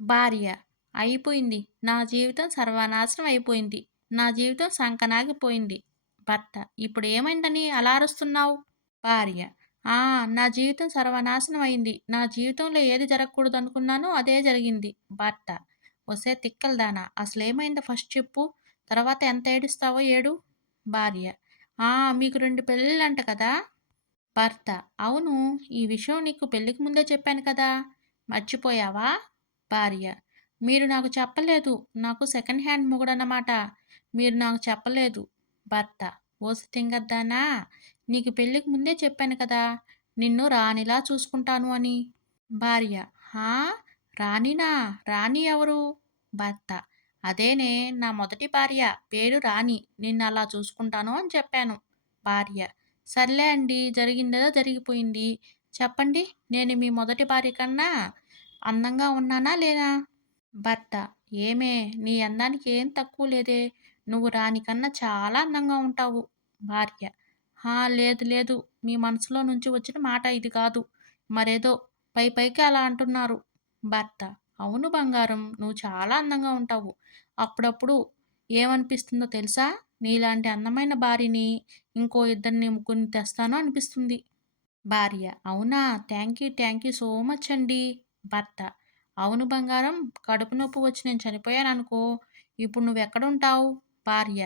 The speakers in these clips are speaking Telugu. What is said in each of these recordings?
భార్య: అయిపోయింది. నా జీవితం సర్వనాశనం అయిపోయింది. నా జీవితం సంకనాగిపోయింది. భర్త: ఇప్పుడేమైందని అలా అరుస్తున్నావు? భార్య: ఆ! నా జీవితం సర్వనాశనం అయింది. నా జీవితంలో ఏది జరగకూడదనుకున్నానో అదే జరిగింది. భర్త: ఒసే తిక్కలదానా! అసలేమైందో ఫస్ట్ చెప్పు. తర్వాత ఎంత ఏడుస్తావో ఏడు. భార్య: ఆ! మీకు 2 పెళ్ళిళ్ళంట కదా! భర్త: అవును. ఈ విషయం నీకు పెళ్ళికి ముందే చెప్పాను కదా! మర్చిపోయావా? భార్య: మీరు నాకు చెప్పలేదు. నాకు సెకండ్ హ్యాండ్ మొగుడన్నమాట. మీరు నాకు చెప్పలేదు. భర్త: ఓసి తింగరదానా! నీకు పెళ్ళికి ముందే చెప్పాను కదా! నిన్ను రాణిలా చూసుకుంటాను అని. భార్య: హా! రాణినా? రాణి ఎవరు? భర్త: అదేనే నా మొదటి భార్య. పేరు రాణి. నిన్నలా చూసుకుంటాను అని చెప్పాను. భార్య: సర్లే అండి. జరిగిందేదో జరిగిపోయింది. చెప్పండి, నేను మీ మొదటి భార్య కన్నా అందంగా ఉన్నానా లేనా? భర్త: ఏమే, నీ అందానికి ఏం తక్కువ లేదే. నువ్వు రాణి కన్నా చాలా అందంగా ఉంటావు. భార్య: హా! లేదు లేదు. మీ మనసులో నుంచి వచ్చిన మాట ఇది కాదు. మరేదో పైపైకి అలా అంటున్నారు. భర్త: అవును బంగారం. నువ్వు చాలా అందంగా ఉంటావు. అప్పుడప్పుడు ఏమనిపిస్తుందో తెలుసా? నీలాంటి అందమైన భార్యని ఇంకో ఇద్దరిని ముగ్గురిని తెస్తాను అనిపిస్తుంది. భార్య: అవునా? థ్యాంక్ యూ సో మచ్ అండి. భర్త: అవును బంగారం. కడుపు నొప్పి వచ్చి నేను చనిపోయాననుకో, ఇప్పుడు నువ్వెక్కడుంటావు? భార్య: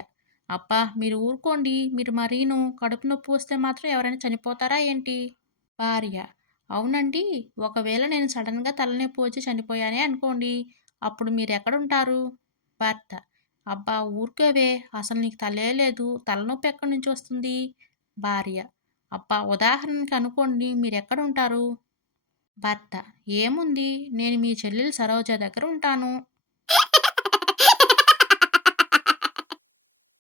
అబ్బా! మీరు ఊరుకోండి. మీరు మరీను. కడుపు నొప్పి వస్తే మాత్రం ఎవరైనా చనిపోతారా ఏంటి? భార్య: అవునండి. ఒకవేళ నేను సడెన్‌గా తలనొప్పి వచ్చి చనిపోయానే అనుకోండి, అప్పుడు మీరెక్కడుంటారు? భర్త: అబ్బా! ఊరుకోవే. అసలు నీకు తలే లేదు. తలనొప్పి ఎక్కడి నుంచి వస్తుంది? భార్య: అబ్బా! ఉదాహరణకి అనుకోండి, మీరెక్కడుంటారు? భర్త: ఏముంది, నేను మీ చెల్లెలు సరోజ దగ్గర ఉంటాను.